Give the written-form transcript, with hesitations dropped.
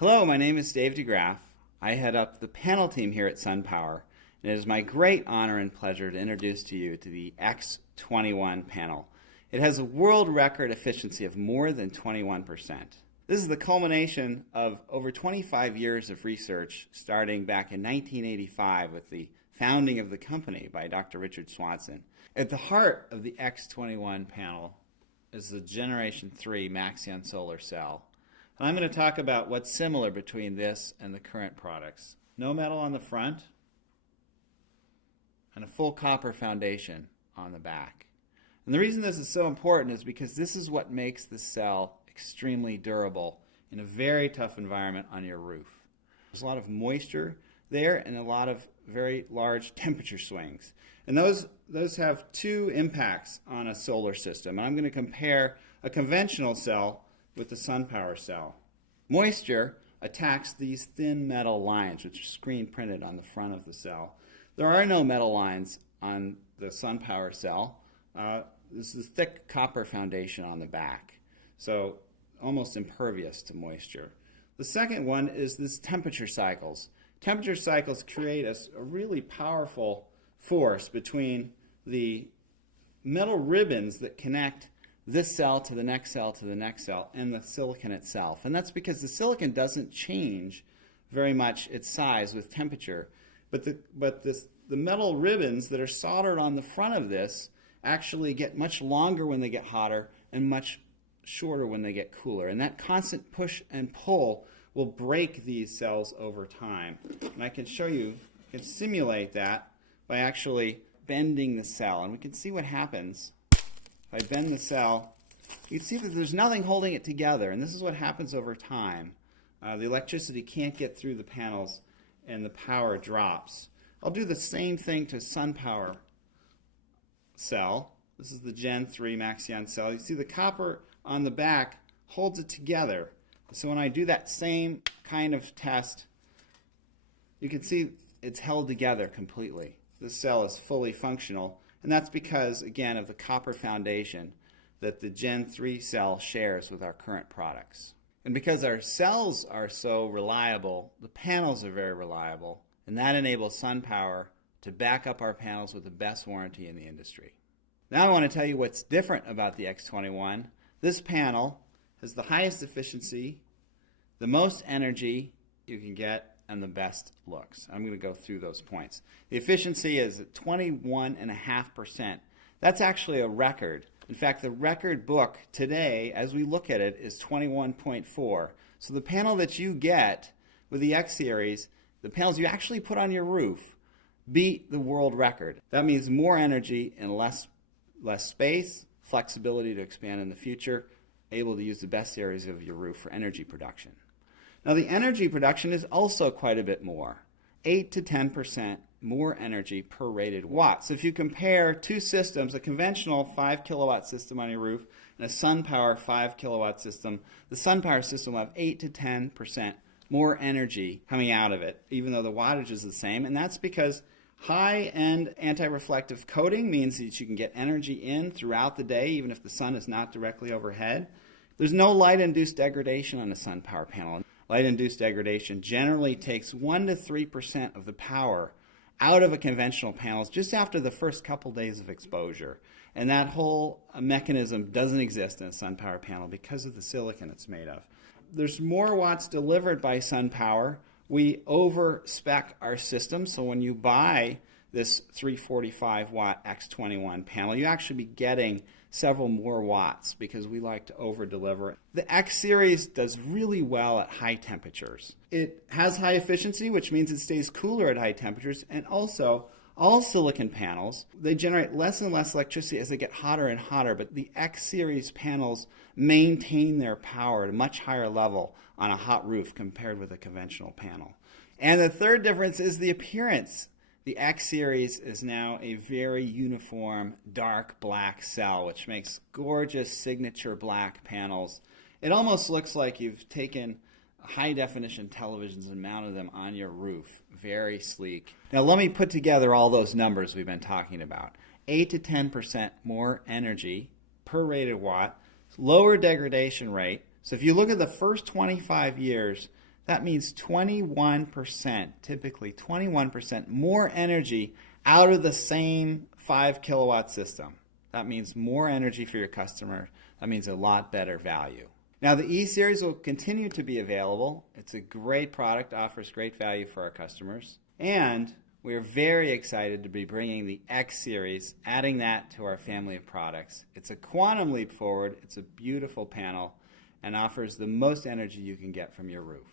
Hello, my name is Dave DeGraff. I head up the panel team here at Sunpower, and it is my great honor and pleasure to introduce to you to the X21 panel. It has a world record efficiency of more than 21%. This is the culmination of over 25 years of research starting back in 1985 with the founding of the company by Dr. Richard Swanson. At the heart of the X21 panel is the Generation 3 Maxeon solar cell. And I'm going to talk about what's similar between this and the current products. No metal on the front and a full copper foundation on the back. And the reason this is so important is because this is what makes the cell extremely durable in a very tough environment on your roof. There's a lot of moisture there and a lot of very large temperature swings. And those have two impacts on a solar system. And I'm going to compare a conventional cell with the Sunpower cell. Moisture attacks these thin metal lines, which are screen printed on the front of the cell. There are no metal lines on the Sunpower cell. This is a thick copper foundation on the back, so almost impervious to moisture. The second one is this temperature cycles. Temperature cycles create a really powerful force between the metal ribbons that connect this cell to the next cell to the next cell and the silicon itself. And that's because the silicon doesn't change very much its size with temperature. But the metal ribbons that are soldered on the front of this actually get much longer when they get hotter and much shorter when they get cooler. And that constant push and pull will break these cells over time. And I can show you, I can simulate that by actually bending the cell. And we can see what happens. If I bend the cell, you can see that there's nothing holding it together, and this is what happens over time. The electricity can't get through the panels, and the power drops. I'll do the same thing to Sunpower cell. This is the Gen 3 Maxeon cell. You see the copper on the back holds it together. So when I do that same kind of test, you can see it's held together completely. This cell is fully functional. And that's because, again, of the copper foundation that the Gen 3 cell shares with our current products. And because our cells are so reliable, the panels are very reliable, and that enables Sunpower to back up our panels with the best warranty in the industry. Now I want to tell you what's different about the X21. This panel has the highest efficiency, the most energy you can get, and the best looks. I'm going to go through those points. The efficiency is at 21.5%. That's actually a record. In fact, the record book today, as we look at it, is 21.4. So the panel that you get with the X Series, the panels you actually put on your roof, beat the world record. That means more energy and less space, flexibility to expand in the future, able to use the best areas of your roof for energy production. Now the energy production is also quite a bit more, 8 to 10% more energy per rated watt. So if you compare two systems, a conventional 5 kilowatt system on your roof and a Sunpower 5 kilowatt system, the Sunpower system will have 8 to 10% more energy coming out of it, even though the wattage is the same. And that's because high-end anti-reflective coating means that you can get energy in throughout the day, even if the sun is not directly overhead. There's no light-induced degradation on a Sunpower panel. Light-induced degradation generally takes 1 to 3% of the power out of a conventional panel just after the first couple days of exposure. And that whole mechanism doesn't exist in a Sunpower panel because of the silicon it's made of. There's more watts delivered by Sunpower. We over-spec our system, so when you buy this 345 watt X21 panel, you actually be getting several more watts because we like to over-deliver. The X Series does really well at high temperatures. It has high efficiency, which means it stays cooler at high temperatures, and also all silicon panels, they generate less and less electricity as they get hotter and hotter, but the X Series panels maintain their power at a much higher level on a hot roof compared with a conventional panel. And the third difference is the appearance. The X Series is now a very uniform dark black cell, which makes gorgeous signature black panels. It almost looks like you've taken high-definition televisions and mounted them on your roof. Very sleek. Now let me put together all those numbers we've been talking about. 8 to 10% more energy per rated watt, lower degradation rate. So if you look at the first 25 years, That means 21%, typically 21% more energy out of the same 5 kilowatt system. That means more energy for your customer. That means a lot better value. Now the E-Series will continue to be available. It's a great product, offers great value for our customers. And we're very excited to be bringing the X-Series, adding that to our family of products. It's a quantum leap forward. It's a beautiful panel and offers the most energy you can get from your roof.